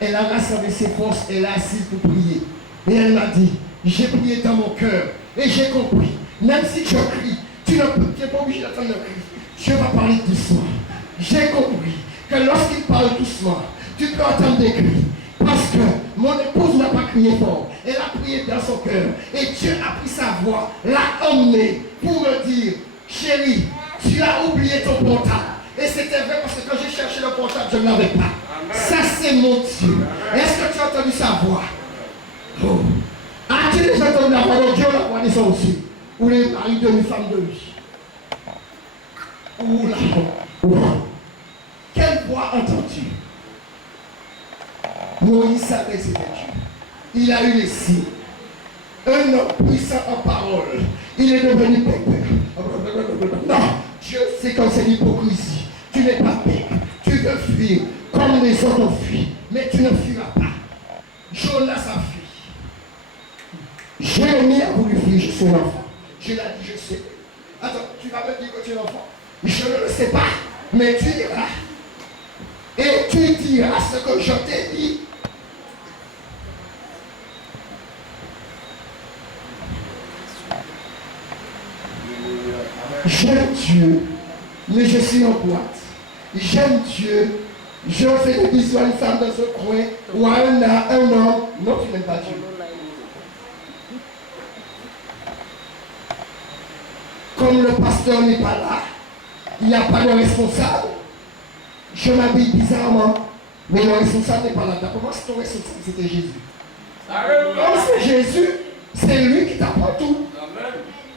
Elle a rassemblé ses forces, elle a assis pour prier. Et elle m'a dit, j'ai prié dans mon cœur. Et j'ai compris, même si je crie, tu n'es pas obligé d'attendre le cri. Dieu va parler doucement. J'ai compris que lorsqu'il parle doucement, tu peux entendre des cris. Parce que mon épouse n'a pas crié fort. Elle a prié dans son cœur. Et Dieu a pris sa voix, l'a emmenée pour me dire, chérie, tu as oublié ton portable. Et c'était vrai parce que quand j'ai cherché le portable, je ne l'avais pas. Amen. Ça, c'est mon Dieu. Est-ce que tu as entendu sa voix? Oh. As-tu déjà entendu la voix de Dieu, la voix des gens aussi? Ou les maris de une femme de lui? Ou là. Quelle voix entends-tu? Moïse savait que c'était Dieu. Il a eu les signes. Un homme puissant en parole. Il est devenu pépère. Non, Dieu sait quand c'est l'hypocrisie. Tu n'es pas pépère. Tu veux fuir comme les autres ont fui. Mais tu ne fuiras pas. Jonas a fui. Jérémie a voulu fuir, je suis l'enfant. Je l'ai dit, je sais. Attends, tu vas me dire que tu es l'enfant. Je ne le sais pas, mais tu iras. Et tu diras ce que je t'ai dit. J'aime Dieu, mais je suis en boîte. J'aime Dieu. Je fais des bisous à une femme dans ce coin ou à un homme. Non, tu n'aimes pas Dieu. Comme le pasteur n'est pas là, il n'y a pas de responsable. Je m'habille bizarrement, mais le responsable n'est pas là. Pour moi, c'est ton responsable, c'était Jésus. Comme c'est Jésus, c'est lui qui t'apprend tout.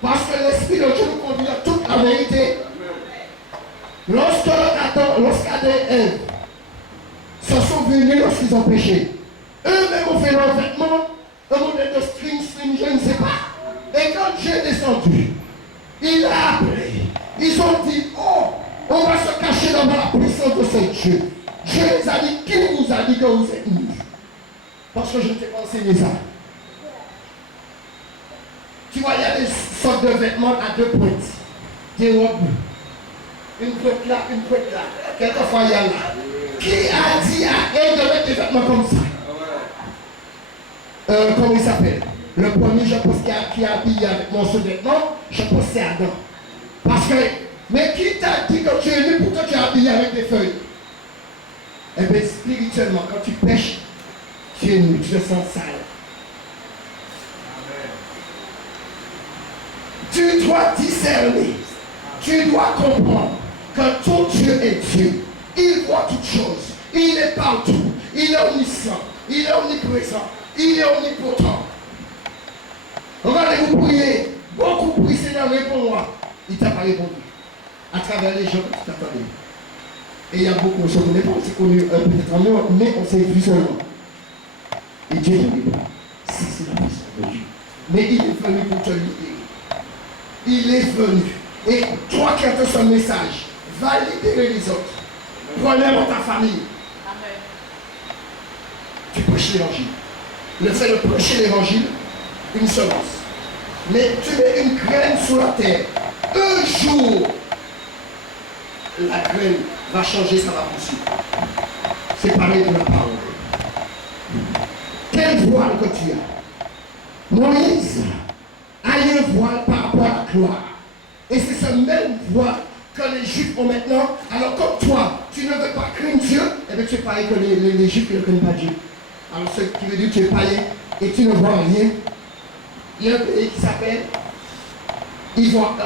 Parce que l'Esprit de Dieu nous conduit à toute la vérité. Lorsqu'Adam et Ève se sont venus lorsqu'ils ont péché, eux-mêmes ont fait leur vêtement, un modèle de string, je ne sais pas. Et quand Dieu est descendu, il a appelé. Ils ont dit, oh, on va se cacher dans la puissance de ce Dieu. Dieu les a dit, qui vous a dit que vous êtes nus? Parce que je ne t'ai pas enseigné ça. Tu vois, il y a des sortes de vêtements à deux pointes. Des robes. Une pointe là, une pointe là. Quelquefois, il y a là. Qui a dit à elle de mettre des vêtements comme ça? Comment il s'appelle? Le premier, je pense, qui a habillé avec mon sous-vêtement, je pense c'est Adam. Parce que, mais qui t'a dit que tu es nu pour que tu es habillé avec des feuilles? Eh bien, spirituellement, quand tu pêches, tu es nu, tu te sens sale. Tu dois discerner, tu dois comprendre que ton Dieu est Dieu. Il voit toutes choses, il est partout, il est omniscient, il est omniprésent, il est omnipotent. Regardez-vous prier, beaucoup prient, Seigneur, réponds-moi. Il t'a pas répondu. À travers les gens que tu t'attendais. Et il y a beaucoup, on se connaît pas, on s'est connu peut-être en moi, mais on s'est vu seulement. Et Dieu te répond. C'est la puissance de Dieu. Mais il est venu pour te libérer. Il est venu. Et toi qui entends ce message, va libérer les autres. Prends-les dans ta famille. Amen. Tu prêches l'évangile. Le fait de prêcher l'évangile, une semence. Mais tu mets une graine sur la terre. Un jour, la graine va changer, ça va poursuivre. C'est pareil de la parole. Quel voile que tu as? Moïse a un voile par rapport à la gloire. Et c'est ce même voile que les Juifs ont maintenant. Alors comme toi, tu ne veux pas craindre Dieu, eh bien tu es pareil que les Juifs qui ne craignent pas Dieu. Alors ce qui veut dire que tu es païen et tu ne vois rien. Il y a un pays qui s'appelle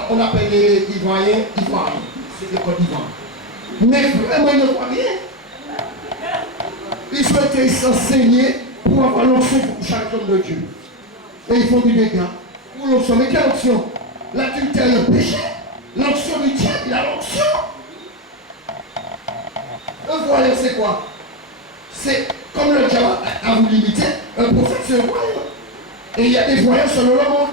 on appelle les Ivoiriens Ivoiriens. C'est le Côte d'Ivoire. Mais vraiment ils ne voient rien. Ils ont été enseignés pour avoir l'onction pour chaque homme de Dieu. Et ils font du dégât pour l'onction. Mais quelle onction? L'adultère est le péché. L'onction du diable, il a l'onction. Un voyant, c'est quoi? C'est comme le diable a voulu limiter, un prophète, c'est un voyant. Et il y a des voyants selon le monde.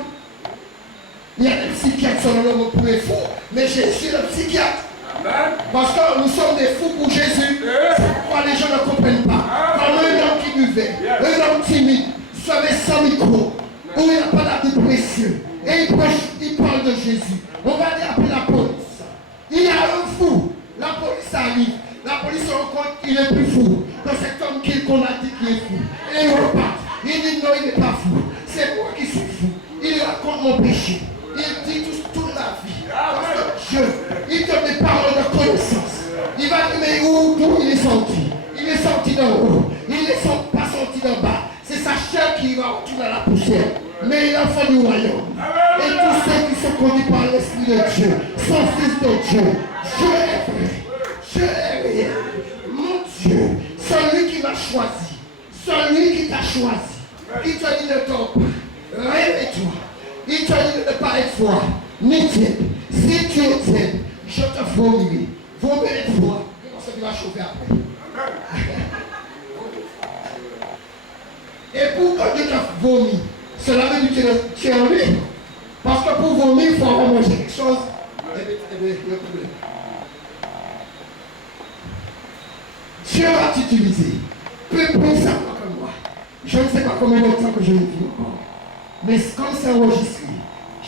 Il y a des psychiatres selon le monde pour les fous, mais Jésus est le psychiatre. Parce que nous sommes des fous pour Jésus. C'est pourquoi les gens ne comprennent pas. Comme un homme qui buvait, un homme timide, serait sans micro, où il n'y a pas d'habit précieux. Et il parle de Jésus. On va aller appeler la police. Il y a un fou. La police arrive. La police se rend compte qu'il est plus fou que cet homme qu'on a dit qu'il est fou. Et il repart. Il dit non, il n'est pas fou. C'est moi qui suis fou. Il raconte mon péché. Il dit toute la vie. Parce que Dieu, il donne des paroles de connaissance. Il va dire mais d'où il est sorti? Il est sorti d'en haut. Il n'est pas sorti d'en bas. C'est sa chair qui va retourner à la poussière. Mais il est enfant du royaume. Et tous ceux qui sont conduits par l'Esprit de Dieu sont fils de Dieu. Dieu est vrai. Dieu est réel. Mon Dieu, celui qui m'a choisi, celui qui t'a choisi, il te dit de ton pas. Réveille-toi. Il te dit de ne pas être froid, ni tiède. Si tu es tiède, je te vomirai. Vomirai de froid. Parce que tu vas chauffer après. Et pour que Dieu te vomit, cela veut dire que tu es en lui. Parce que pour vomir, il faut avoir mangé quelque chose. Eh bien, il y a un problème. Dieu va t'utiliser. Peu simplement comme moi. Je ne sais pas combien de temps que je l'ai vu encore. Mais comme c'est enregistré,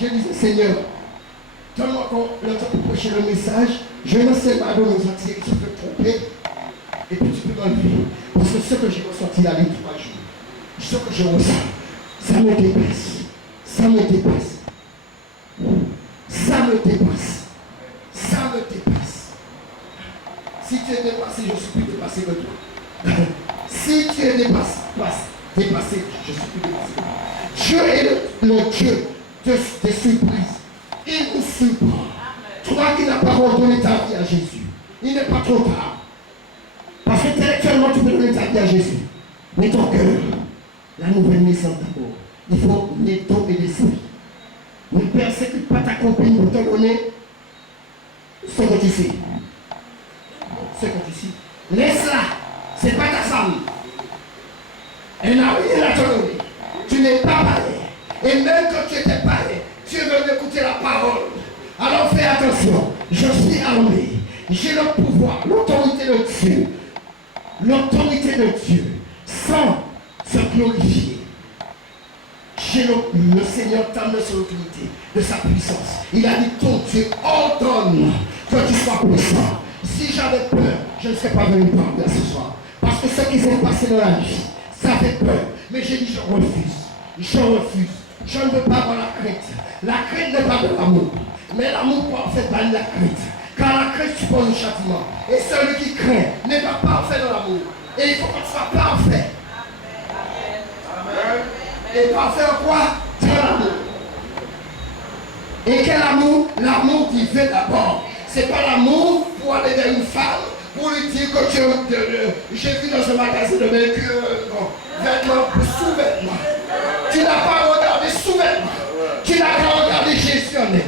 je disais, Seigneur, donne-moi le temps pour prêcher le message. Je ne sais pas donner aux entiers qui se peuvent tromper. Et puis tu peux m'enlever. Parce que ce que j'ai ressenti là les 3 jours, ce que je ressens, ça me dépasse. Ça me dépasse. Ça me dépasse. Ça me dépasse. Si tu es dépassé, je suis plus dépassé que toi. Si tu es dépassé, je suis plus dépassé que toi. Dieu est le Dieu des surprises. Il nous surprend. Toi qui n'as pas redonné ta vie à Jésus, il n'est pas trop tard. Parce qu'intellectuellement, tu peux donner ta vie à Jésus. Mais ton cœur, la nouvelle naissance d'abord, il faut les dons et l'esprit. Ne persécute pas ta copine pour te donner ce que tu sais. Ce que tu sais. Laisse-la. Ce n'est pas ta femme. Elle n'a rien à te donner. Tu n'es pas pareil. Et même quand tu étais pareil, tu veux écouter la parole. Alors fais attention. Je suis armé. J'ai le pouvoir, l'autorité de Dieu. L'autorité de Dieu. Sans se glorifier. Le Seigneur t'a mis sur l'autorité de sa puissance. Il a dit ton Dieu ordonne que tu sois puissant. Si j'avais peur, je ne serais pas venu parler ce soir. Parce que ce qui s'est passé dans la vie, ça fait peur. Mais j'ai dit je refuse. Je refuse. Je ne veux pas avoir la crainte. La crainte n'est pas de l'amour. Mais l'amour peut en fait bannir la crainte. Car la crainte suppose le châtiment. Et celui qui craint n'est pas parfait dans l'amour. Et il faut qu'on soit parfait. Amen. Et parfait en quoi? Dans l'amour. Et quel amour? L'amour qui fait d'abord. C'est pas l'amour pour aller vers une femme, pour lui dire que j'ai vu dans un magasin de vêtements, sous-vêtements. Tu n'as pas regardé sous-vêtements. Tu n'as pas regardé Jésus en elle.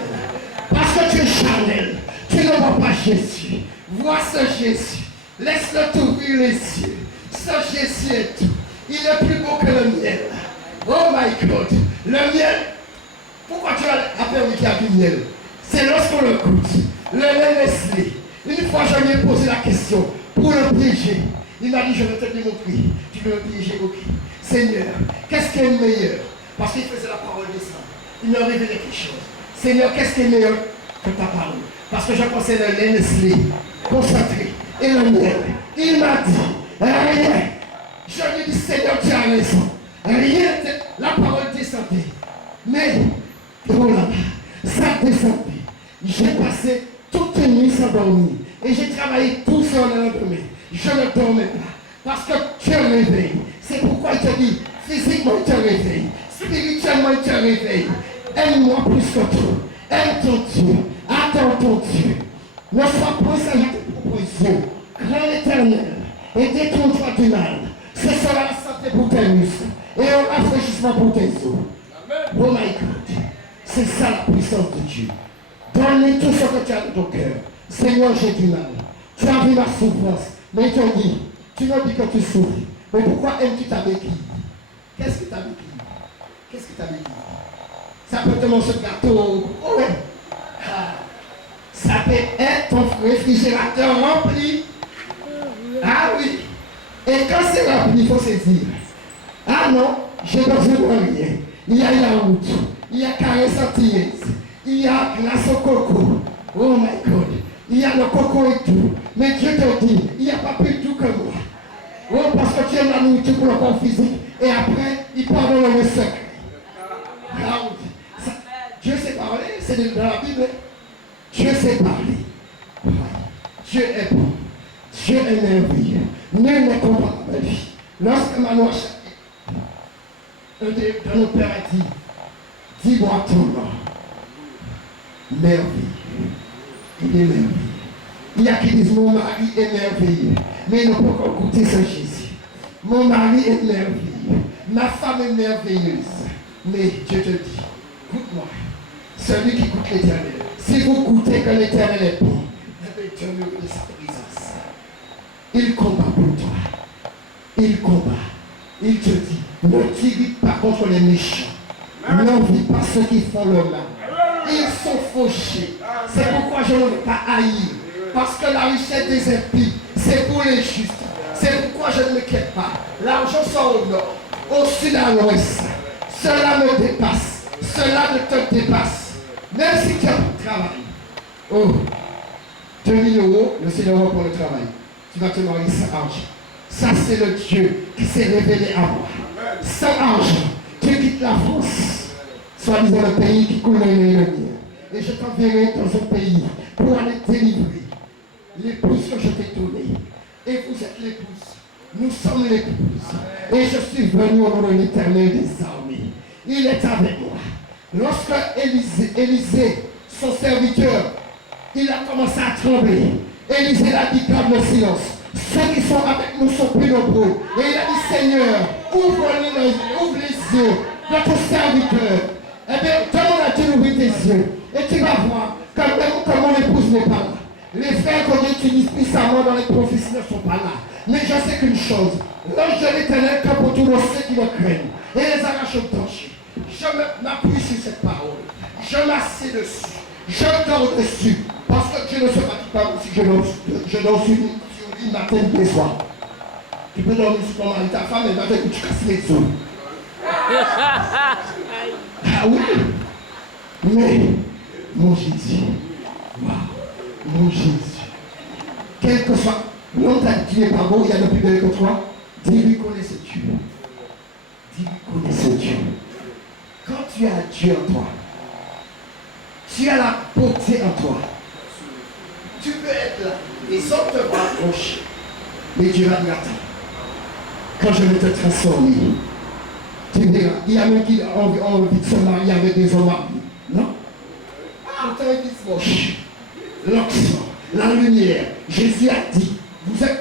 Parce que tu es charnel. Tu ne vois pas Jésus. Vois ce Jésus. Laisse-le t'ouvrir les yeux. Ce Jésus est tout. Il est plus beau que le miel. Oh my God. Le miel. Pourquoi tu as permis qu'il y a du miel? c'est lorsqu'on le goûte. Le lait Nestlé. Une fois, je lui ai posé la question pour le piéger. Il m'a dit, je vais te démontrer. Tu veux me piéger, ok. Seigneur, qu'est-ce qui est meilleur? Parce qu'il faisait la parole de ça. Il m'a révélé quelque chose. Seigneur, qu'est-ce qui est meilleur que ta parole? Parce que je pensais le lait Nestlé, concentré, et le miel. Il m'a dit, rien. Je lui ai dit, Seigneur, tu as raison. Rien, la parole descendait. Mais, oh là, ça descendait. J'ai passé toute une nuit sans dormir. Et j'ai travaillé tout seul le lendemain. Je ne dormais pas. Parce que tu te réveilles. C'est pourquoi il te dit, physiquement il te réveille. Spirituellement il te réveille. Aime-moi plus que tout. Aime ton Dieu. Attends ton Dieu. Ne sois pas sage à tes propres yeux. Crains l'Éternel. Et détourne-toi du mal. Ce sera la santé pour tes muscles. Et un rafraîchissement pour tes os. Oh my God. C'est ça la puissance de Dieu. Donne-lui tout ce que tu as dans ton cœur. Seigneur, j'ai du mal. Tu as vu ma souffrance. Mais il te dit, tu me dis que tu souffres. Mais pourquoi aimes-tu ta béquille? Qu'est-ce que ta béquille? Qu'est-ce que ta béquille? Ça peut te manger le gâteau. Oh ouais. Ça peut être ton réfrigérateur rempli. Ah oui. Et quand c'est rempli, il faut se dire, ah non, j'ai besoin de rien. Il y a yaourt, il y a caresse antillaise, il y a glace au coco. Oh my God. Il y a le coco et tout. Mais Dieu te dit, il n'y a pas plus doux que moi. Oh, parce que tu aimes la nourriture pour le corps physique. Et après, il pardonne le secret. Dieu sait parler, c'est dans la Bible. Dieu sait parler. Dieu est bon. Dieu est merveilleux. Nul n'est comparable à lui. Lorsque Manoah, un de nos pères a dit, dis-moi ton nom. Merveilleux. Il est merveilleux. Il y a qui disent mon mari est merveilleux, mais ils n'ont pas encore goûté ce Jésus. Mon mari est merveilleux, ma femme est merveilleuse. Mais Dieu te dit, goûte-moi, celui qui goûte l'Éternel. Si vous goûtez que l'Éternel est bon, Dieu me de sa présence. Il combat pour toi. Il combat. Il te dit, ne tire pas contre les méchants. N'envie pas ceux qui font le mal. Ils sont fauchés. C'est pourquoi je ne veux pas haïr. Parce que la richesse des impies, c'est pour les justes. C'est pourquoi je ne m'inquiète pas. L'argent sort au nord, au sud à l'ouest. Cela me dépasse. Cela ne te dépasse. Même si tu as du travail. Oh, 2000 €, le Seigneur va pour le travail. Tu vas te marier sans argent. Ça, c'est le Dieu qui s'est révélé à moi. Sans argent, tu quittes la France. Soit-disant le pays qui coule le mien. Et je t'enverrai dans un pays pour aller délivrer l'épouse que je t'ai donnée. Et vous êtes l'épouse. Nous sommes l'épouse. Et je suis venu au nom de l'Éternel des armées. Il est avec moi. Lorsque Élisée, son serviteur, il a commencé à trembler. Élisée a dit, garde le silence. Ceux qui sont avec nous sont plus nombreux. Et il a dit, Seigneur, ouvre les yeux de ton serviteur. Eh bien, demande à Dieu d'ouvrir tes yeux. Et tu vas voir que mon épouse n'est pas là. Les frères qu'on utilise puissamment dans les prophéties ne sont pas là. Mais je sais qu'une chose, l'ange de l'Éternel campe autour de ceux qui le craignent et les arrache au danger. Je m'appuie sur cette parole. Je m'assieds dessus. Je dors dessus. Parce que Dieu ne se fatigue pas si je dors sur lui matin et soir. Tu peux dormir sur ton mari, ta femme, et matin que tu casses les os. Ah oui. Mais, mon Jésus, waouh, mon Jésus, quel que soit l'homme qui n'est pas beau, il y a le plus bel que toi, dis-lui connais ce Dieu. Dis-lui connais ce Dieu. Quand tu as Dieu en toi, tu as la beauté en toi. Tu peux être là, les autres te vont approcher. Mais Dieu va dire, attends, quand je vais te transformer, tu verras, il y a même qui ont envie de se marier avec des hommes mariés. Non? Ah, l'autorité moche. L'onction, la lumière. Jésus a dit, vous êtes